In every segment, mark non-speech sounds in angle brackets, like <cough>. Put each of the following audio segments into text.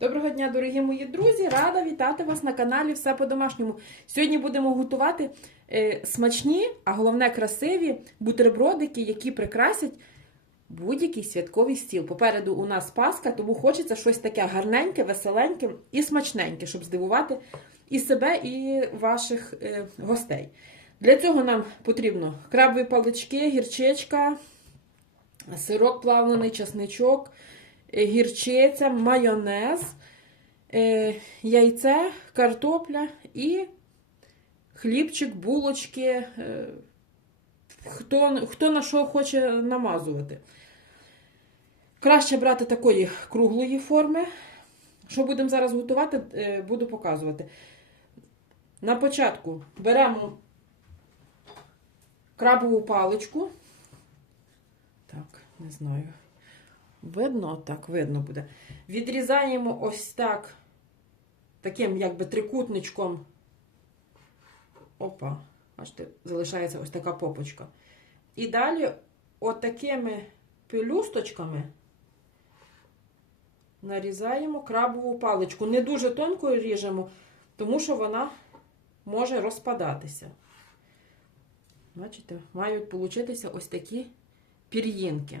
Доброго дня, дорогі мої друзі! Рада вітати вас на каналі Все по-домашньому. Сьогодні будемо готувати е, смачні, а головне красиві бутербродики, які прикрасять будь-який святковий стіл. Попереду у нас Пасха, тому хочеться щось таке гарненьке, веселеньке і смачненьке, щоб здивувати і себе, і ваших е, гостей. Для цього нам потрібно крабові палички, гірчичка, сирок плавлений, часничок, гірчиця, майонез, е, яйце, картопля і хлібчик, булочки. е, Хто, хто на що хоче намазувати. Краще брати такої круглої форми. Що будемо зараз готувати, е, буду показувати. На початку беремо крабову паличку. Так, не знаю. Видно, так, видно буде. Відрізаємо ось так, таким якби трикутничком. Опа, бачите, залишається ось така попочка. І далі отакими пелюсточками нарізаємо крабову паличку. Не дуже тонко ріжемо, тому що вона може розпадатися. Бачите, мають получитися ось такі пір'їнки.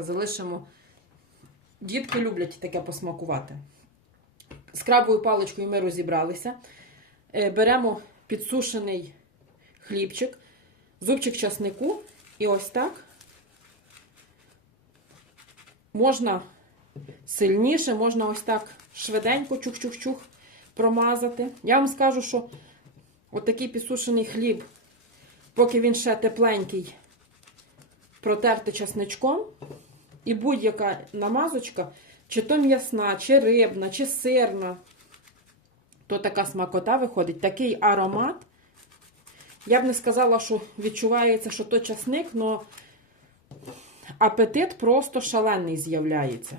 Це залишимо. Дітки люблять таке посмакувати. З крабовою паличкою ми розібралися. Е, Беремо підсушений хлібчик, зубчик часнику і ось так. Можна сильніше, можна ось так швиденько чух-чух-чух промазати. Я вам скажу, що отакий підсушений хліб, поки він ще тепленький, протерти часничком. І будь-яка намазочка, чи то м'ясна, чи рибна, чи сирна, то така смакота виходить, такий аромат. Я б не сказала, що відчувається, що то часник, але апетит просто шалений з'являється.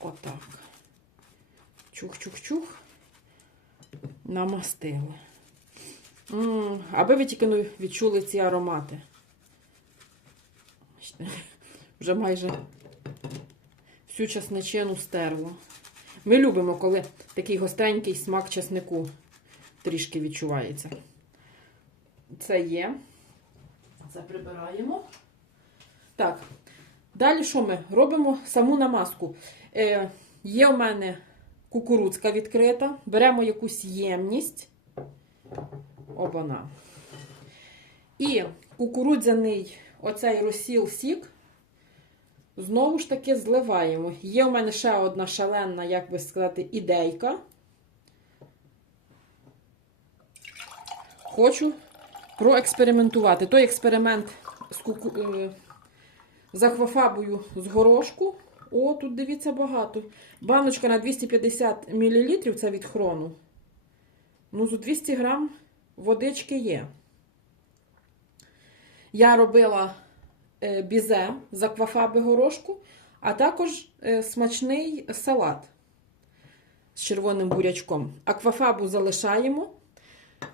Отак. Чух-чух-чух. Намастили. Аби ви тільки відчули ці аромати. Вже майже всю часничину стерло. Ми любимо, коли такий гостренький смак часнику трішки відчувається. Це є. Це прибираємо. Так. Далі що ми? Робимо саму намазку. Е, Є у мене кукурудзка відкрита. Беремо якусь ємність. Обана. І кукурудзяний оцей розсіл сік. Знову ж таки зливаємо. Є у мене ще одна шаленна, як би сказати, ідейка. Хочу проекспериментувати. Той експеримент з, куку... е, з аквафабою з горошку. О, тут дивіться багато. Баночка на 250 мл це від хрону. Ну, за 200 грам водички є. Я робила бізе з аквафаби горошку, а також е, смачний салат з червоним бурячком. Аквафабу залишаємо.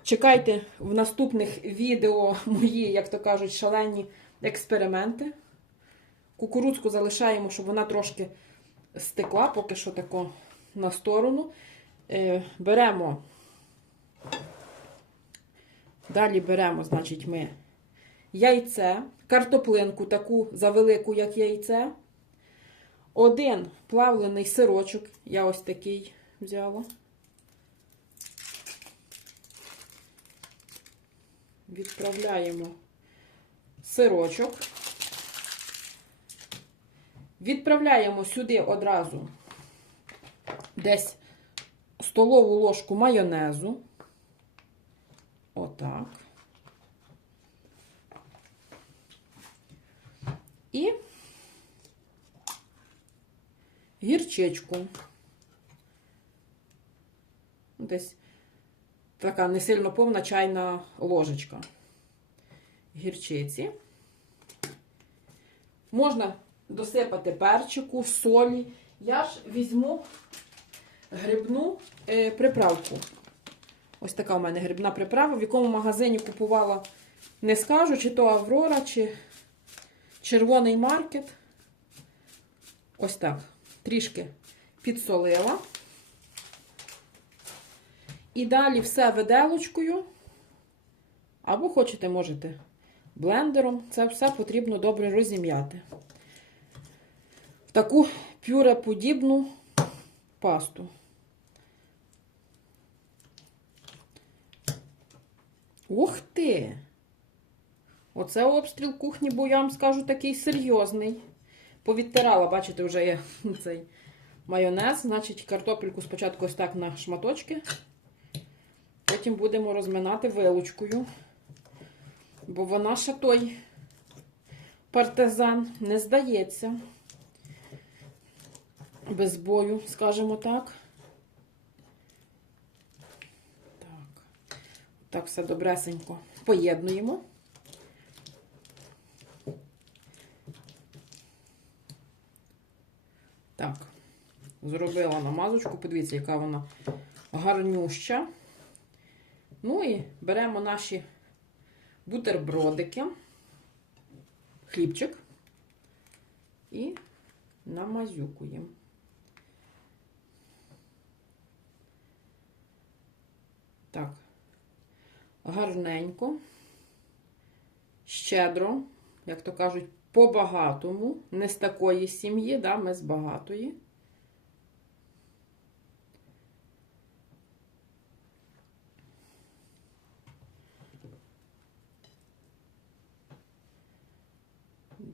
Чекайте в наступних відео мої, як то кажуть, шалені експерименти. Кукурудзку залишаємо, щоб вона трошки стекла, поки що тако на сторону. Е, Беремо. Далі беремо, значить, ми яйце, картоплинку таку завелику, як яйце. Один плавлений сирочок. Я ось такий взяла. Відправляємо сирочок. Відправляємо сюди одразу десь столову ложку майонезу. Отак. І гірчичку. Десь така не сильно повна чайна ложечка гірчиці. Можна досипати перчику, солі я ж візьму грибну е, приправку. Ось така у мене грибна приправа, в якому магазині купувала, не скажу, чи то Аврора, чи червоний маркет. Ось так. Трішки підсолила. І далі все виделочкою. Або хочете, можете блендером. Це все потрібно добре розім'яти. В таку пюреподібну пасту. Ух ти! Оце обстріл кухні, бо я вам скажу такий серйозний. Повідтирала, бачите, вже є <laughs> цей майонез. Значить, картопельку спочатку ось так на шматочки. Потім будемо розминати вилочкою. Бо вона ще той партизан не здається. Без бою, скажімо так. Так. Так, все добресенько поєднуємо. Так, зробила намазочку. Подивіться, яка вона гарнюща. Ну і беремо наші бутербродики, хлібчик і намазюкуємо. Так, гарненько, щедро, як то кажуть, по-багатому. Не з такої сім'ї, да, ми з багатої.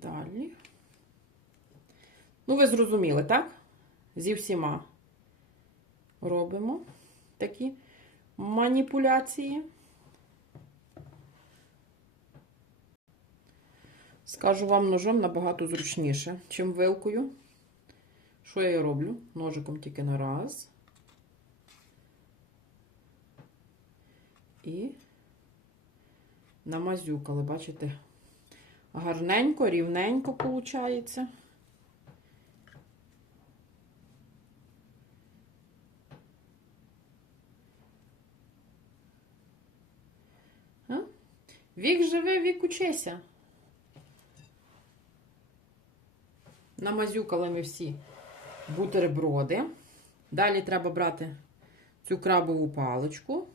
Далі. Ну, ви зрозуміли, так? Зі всіма робимо такі маніпуляції. Скажу вам ножом набагато зручніше, чим вилкою. Що я і роблю? Ножиком тільки на раз. І намазюкали, бачите? Гарненько, рівненько виходить. Вік живе, вік учися. Намазюкали ми всі бутерброди. Далі треба брати цю крабову паличку.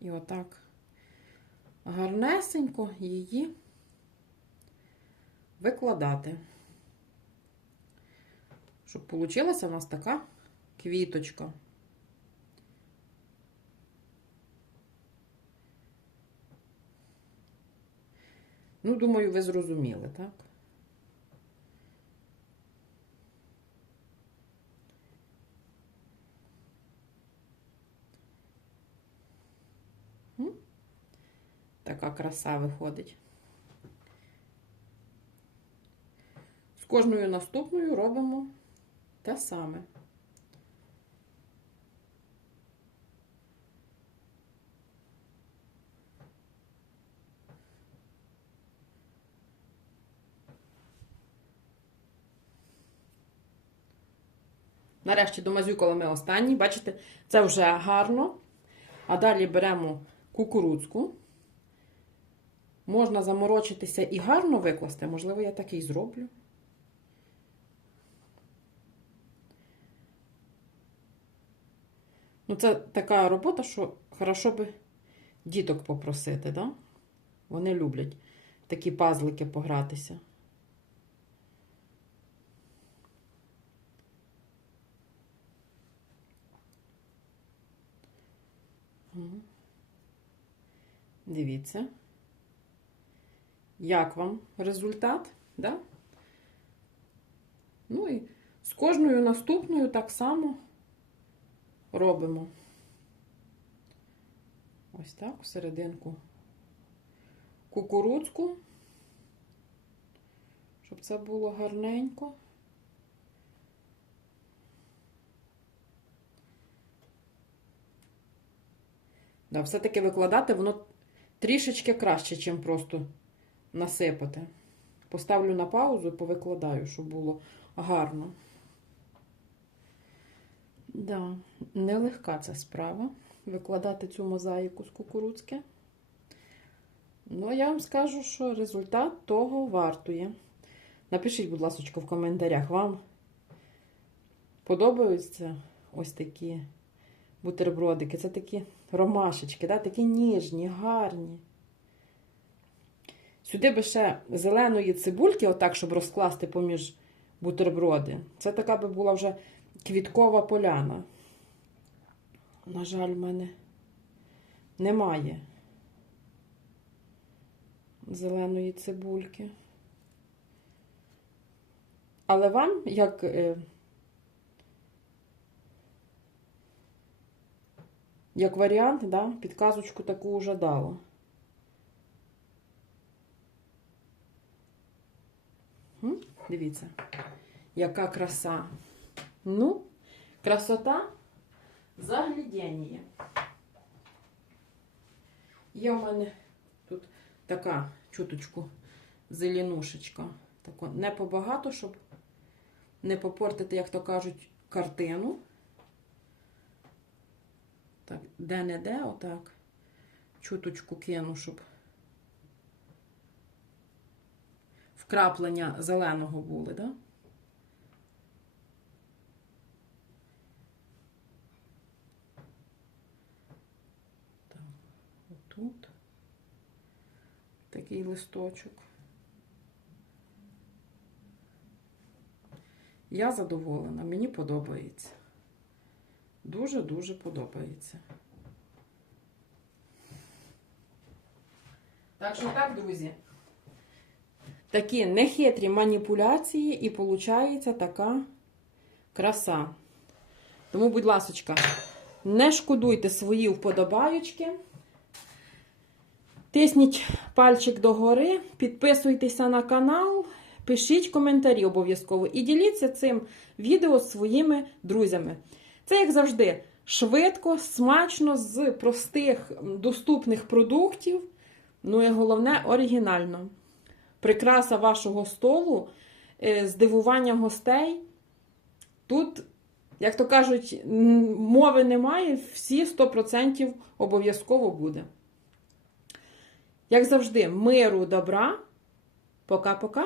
І отак гарнесенько її викладати. Щоб вийшла у нас така квіточка. Ну, думаю, ви зрозуміли, так? М? Така краса виходить. З кожною наступною робимо те саме. Нарешті домазюкали ми останній. Бачите, це вже гарно. А далі беремо кукурудзку. Можна заморочитися і гарно викласти. Можливо, я так і зроблю. Ну, це така робота, що хорошо би діток попросити, да? Вони люблять такі пазлики погратися. Дивіться. Як вам результат? Да? Ну і з кожною наступною так само робимо. Ось так, всерединку кукурудзку, щоб це було гарненько. Да, все-таки викладати воно трішечки краще, ніж просто насипати. Поставлю на паузу і повикладаю, щоб було гарно. Да, нелегка ця справа викладати цю мозаїку з кукурудзки. Ну, я вам скажу, що результат того вартує. Напишіть, будь ласка, в коментарях, вам подобаються ось такі бутербродики. Це такі ромашечки, да? такі ніжні, гарні. Сюди би ще зеленої цибульки, отак, щоб розкласти поміж бутерброди. Це така би була вже квіткова поляна. На жаль, в мене немає зеленої цибульки. Але вам, як е, як варіант, да, підказочку таку вже дала. М? Дивіться, яка краса. Ну, красота заглядіння. Є у мене тут така чуточку зеленушечка. Тако, не побагато, щоб не попортити, як то кажуть, картину. Так, де-не-де, отак. Чуточку кину, щоб вкраплення зеленого були, да? Так, отут такий листочок. Я задоволена, мені подобається. Дуже-дуже подобається. Так що так, друзі. Такі нехитрі маніпуляції і виходить така краса. Тому, будь ласочка, не шкодуйте свої вподобаючки. Тисніть пальчик догори, підписуйтеся на канал, пишіть коментарі обов'язково і діліться цим відео з своїми друзями. Це, як завжди, швидко, смачно, з простих доступних продуктів. Ну і головне, оригінально. Прикраса вашого столу, е, здивування гостей. Тут, як то кажуть, мови немає, всі 100% обов'язково буде. Як завжди, миру, добра. Пока-пока.